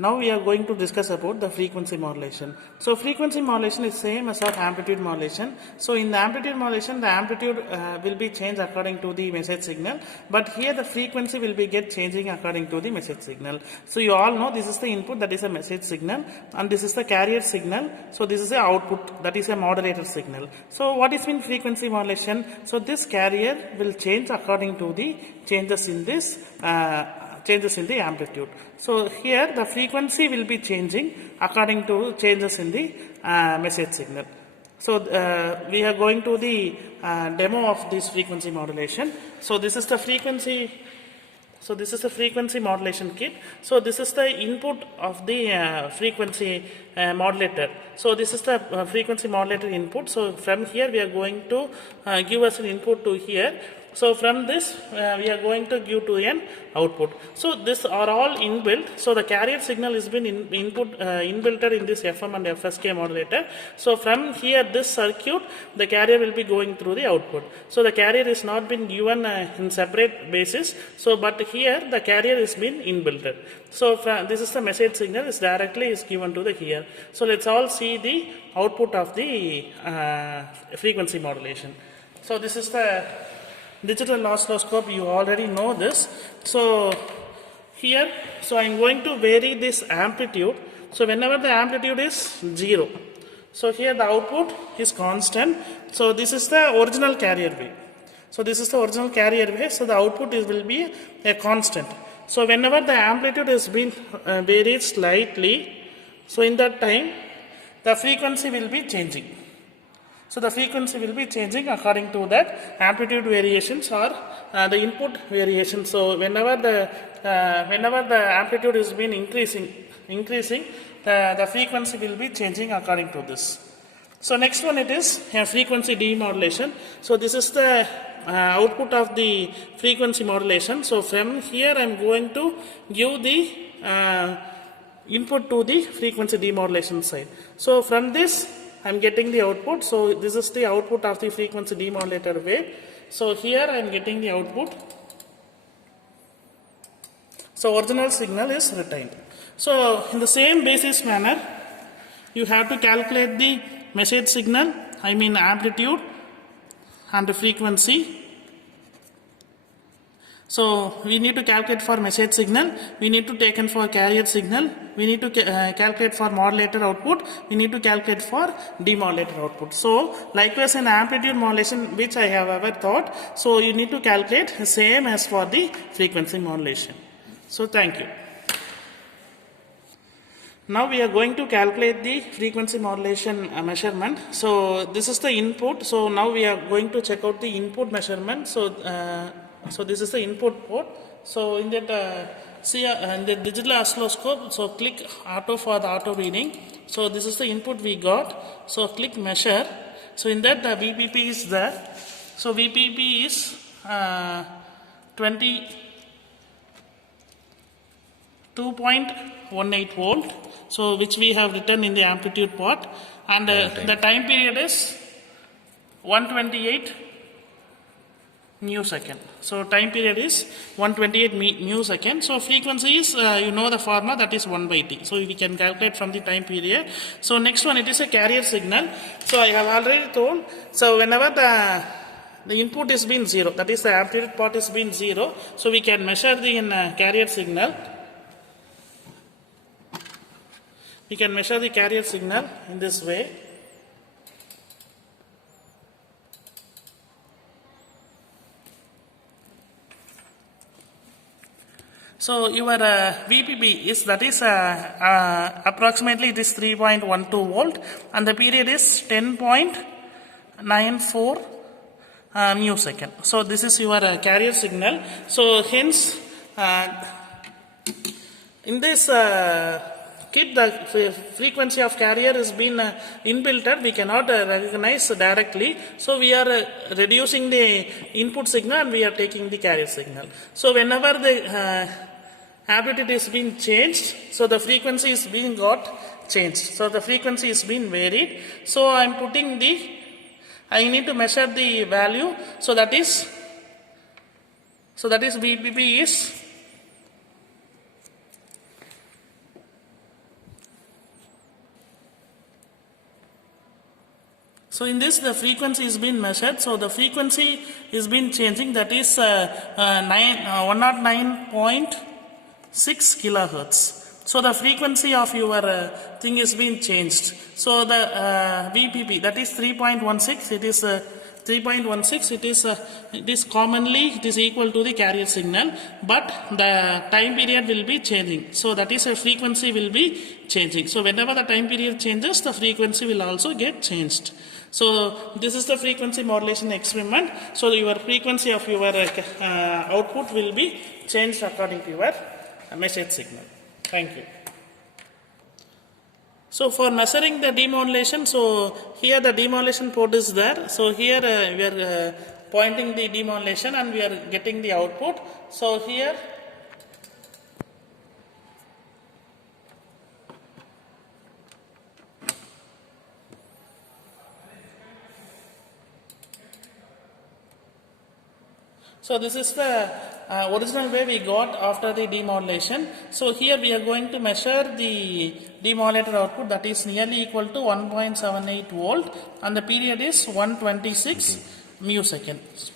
Now we are going to discuss about the frequency modulation. So frequency modulation is same as of amplitude modulation. So in the amplitude modulation, the amplitude will be changed according to the message signal, but here the frequency will be get changing according to the message signal. So you all know this is the input, that is a message signal, and this is the carrier signal. So this is the output, that is a modulator signal. So what is mean frequency modulation? So this carrier will change according to the changes in this changes in the amplitude. So here the frequency will be changing according to changes in the message signal. So we are going to the demo of this frequency modulation. So this is the frequency. So this is the frequency modulation kit. So this is the input of the frequency modulator. So this is the frequency modulator input. So from here we are going to give us an input to here. So from this we are going to give to an output. So this are all inbuilt. So the carrier signal has been inbuilt in this FM and FSK modulator. So from here this circuit, the carrier will be going through the output. So the carrier is not been given in separate basis. So but here the carrier is been inbuilt. So this is the message signal is directly is given to the here. So let's all see the output of the frequency modulation. So this is the digital oscilloscope, you already know this. So here, so I am going to vary this amplitude. So whenever the amplitude is 0, so here the output is constant. So this is the original carrier wave. So this is the original carrier wave. So the output will be a constant. So whenever the amplitude has been varied slightly, so in that time the frequency will be changing. So the frequency will be changing according to that amplitude variations or the input variation. So whenever the amplitude is been increasing, the frequency will be changing according to this. So next one it is frequency demodulation. So this is the output of the frequency modulation. So from here I am going to give the input to the frequency demodulation side. So from this I am getting the output. So this is the output of the frequency demodulator wave. So here I am getting the output. So original signal is retained. So in the same basis manner, you have to calculate the message signal, I mean amplitude and the frequency. So we need to calculate for message signal, we need to take in for carrier signal, we need to calculate for modulator output, we need to calculate for demodulator output. So likewise in amplitude modulation, which I have ever taught, so you need to calculate same as for the frequency modulation. So thank you. Now we are going to calculate the frequency modulation measurement. So this is the input. So now we are going to check out the input measurement. So this is the input port. So in that see in the digital oscilloscope, so click auto for the auto reading. So this is the input we got. So click measure. So in that the VPP is there. So VPP is 22.18 volt. So which we have written in the amplitude part, and the time period is 128 second. So time period is 128 second. So frequency is you know the formula, that is 1 by T. So we can calculate from the time period. So next one, it is a carrier signal. So I have already told. So whenever the input is been 0, that is the amplitude part is been 0. So we can measure the carrier signal. We can measure the carrier signal in this way. So your VPB is, that is approximately it is 3.12 volt, and the period is 10.94 second. So this is your carrier signal. So hence in this kit, the frequency of carrier has been inbuilt, we cannot recognize directly. So we are reducing the input signal and we are taking the carrier signal. So whenever the amplitude is being changed, so the frequency is being got changed. So the frequency is being varied. So I am putting I need to measure the value. So that is VPP is So in this the frequency is being measured. So the frequency is been changing, that is 109.6 kilohertz. So the frequency of your thing is being changed. So the VPP, that is 3.16, it is 3.16, it is commonly it is equal to the carrier signal, but the time period will be changing. So that is a frequency will be changing. So whenever the time period changes, the frequency will also get changed. So this is the frequency modulation experiment. So your frequency of your output will be changed according to your message signal. Thank you. So for measuring the demodulation, so here the demodulation port is there. So here we are pointing the demodulation and we are getting the output. So here so this is the original way we got after the demodulation. So here we are going to measure the demodulator output, that is nearly equal to 1.78 volt, and the period is 126 milliseconds.